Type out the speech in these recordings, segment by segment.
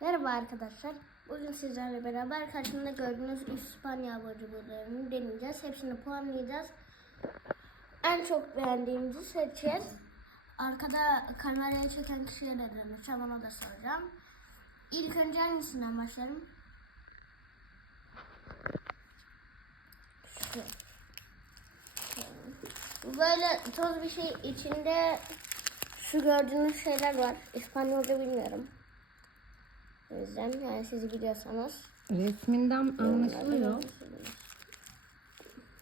Merhaba arkadaşlar. Bugün sizlerle beraber karşımda gördüğünüz İspanya abur deneyeceğiz. Hepsini puanlayacağız. En çok beğendiğimizi seçeceğiz. Arkada kameraya çeken kişiye de dönüşeceğim. Ona da soracağım. İlk önce hangisinden başlarım? Şu. Böyle toz bir şey içinde şu gördüğünüz şeyler var. İspanyolca bilmiyorum. O yüzden yani siz biliyorsanız. Resminden anlaşılıyor.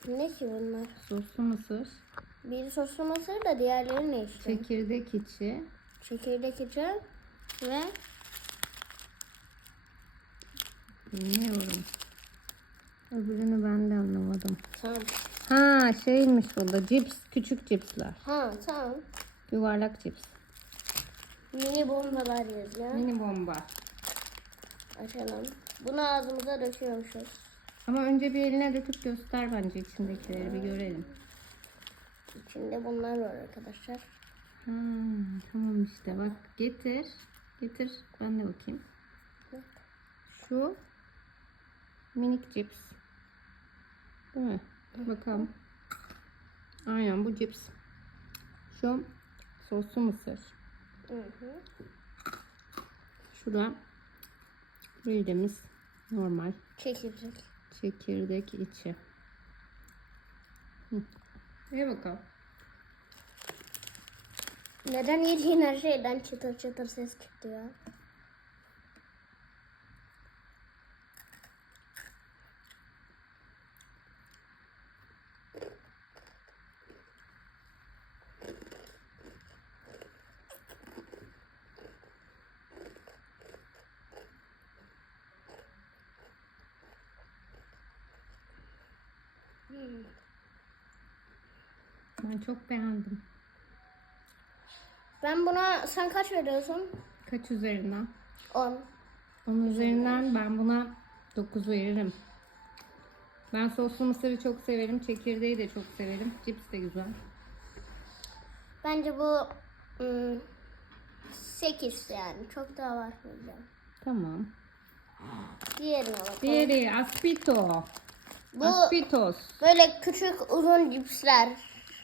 Ne ki bunlar? Soslu mısır, Biri soslu mısır da diğerleri ne işte? çekirdek içi, Çekirdek içi ve bilmiyorum. Öbürünü ben de anlamadım. tamam. Ha şeymiş bu da cips, küçük cipsler. Ha tamam. Yuvarlak cips. Mini bombalar yazıyor. Mini bomba. Açalım. Bunu ağzımıza döküyormuşuz. Ama önce bir eline döküp göster bence içindekileri bir görelim. İçinde bunlar var arkadaşlar. Ha, tamam işte bak getir. Getir ben de bakayım. Bak. Şu minik cips. Değil mi? Bakalım. Aynen bu cips. Şu soslu mısır. Hı hı. Şu da bildiğimiz normal Çekirdek. çekirdek içi. Hı. Ye bakalım. Neden yediğin her şeyden çıtır çıtır ses çıktı ya? Ben çok beğendim. Ben buna sen kaç veriyorsun? Kaç üzerinden? 10. Onun üzerinden ben buna 9 veririm. Ben soslu mısırı çok severim. Çekirdeği de çok severim. Cips de güzel. Bence bu ım, 8 yani. Çok daha diyeceğim. Tamam. Diğerine bakalım. Diğeri Aspito. Bu Aspitos. böyle küçük uzun cipsler.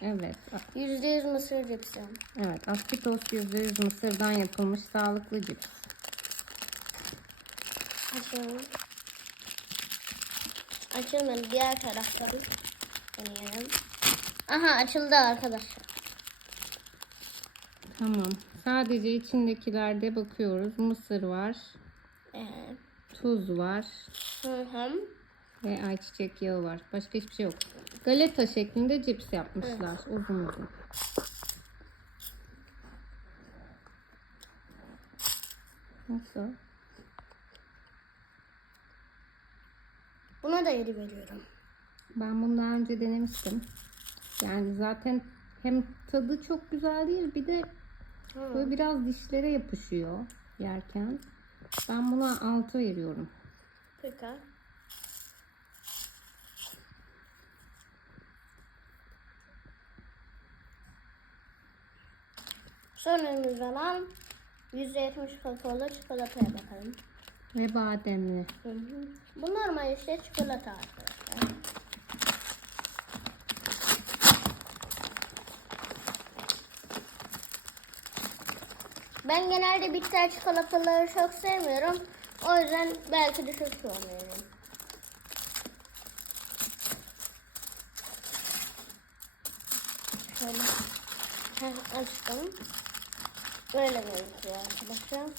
Evet. %100 mısır cipsi. Evet. Aspitos %100 mısırdan yapılmış sağlıklı cips. Açalım. Açılmadı. Diğer taraftan deneyelim. Aha açıldı arkadaşlar. Tamam. Sadece içindekilerde bakıyoruz. Mısır var. Ee, Tuz var. hı hı. Ve ayçiçek yağı var. Başka hiçbir şey yok. Galeta şeklinde cips yapmışlar. Uzun uzun. Nasıl? Buna da 7 veriyorum. Ben bunu daha önce denemiştim. Yani zaten hem tadı çok güzel değil bir de Hı. böyle biraz dişlere yapışıyor yerken. Ben buna 6 veriyorum. Peki. Son önümüzde olan %70 kakaolu çikolataya bakalım. Ve bademli. Hı hı. Bu normal işte çikolata arkadaşlar. Ben genelde bitter çikolataları çok sevmiyorum. O yüzden belki düşük puan veririm. Şöyle Heh, açtım. Böyle gözüküyor arkadaşlar.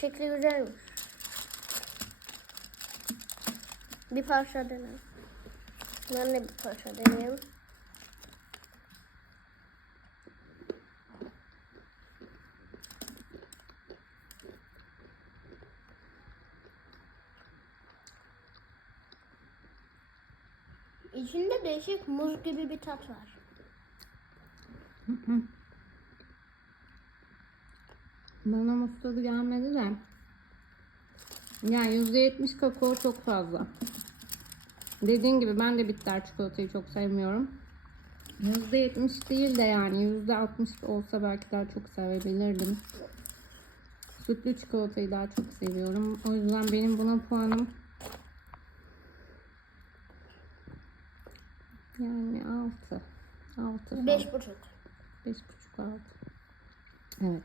Şekli güzelmiş. Bir parça dene. Ben de bir parça deneyeyim. İçinde değişik muz gibi bir tat var. Bana muz tadı gelmedi de. Yani %70 kakao çok fazla. Dediğin gibi ben de bitter çikolatayı çok sevmiyorum. %70 değil de yani %60 olsa belki daha çok sevebilirdim. Sütlü çikolatayı daha çok seviyorum. O yüzden benim buna puanım yani 6. 6 Beş buçuk. 5,5 6. Evet.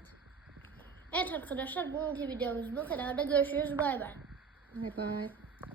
Evet arkadaşlar bugünkü videomuz bu kadar da görüşürüz bay bay. Bye bye.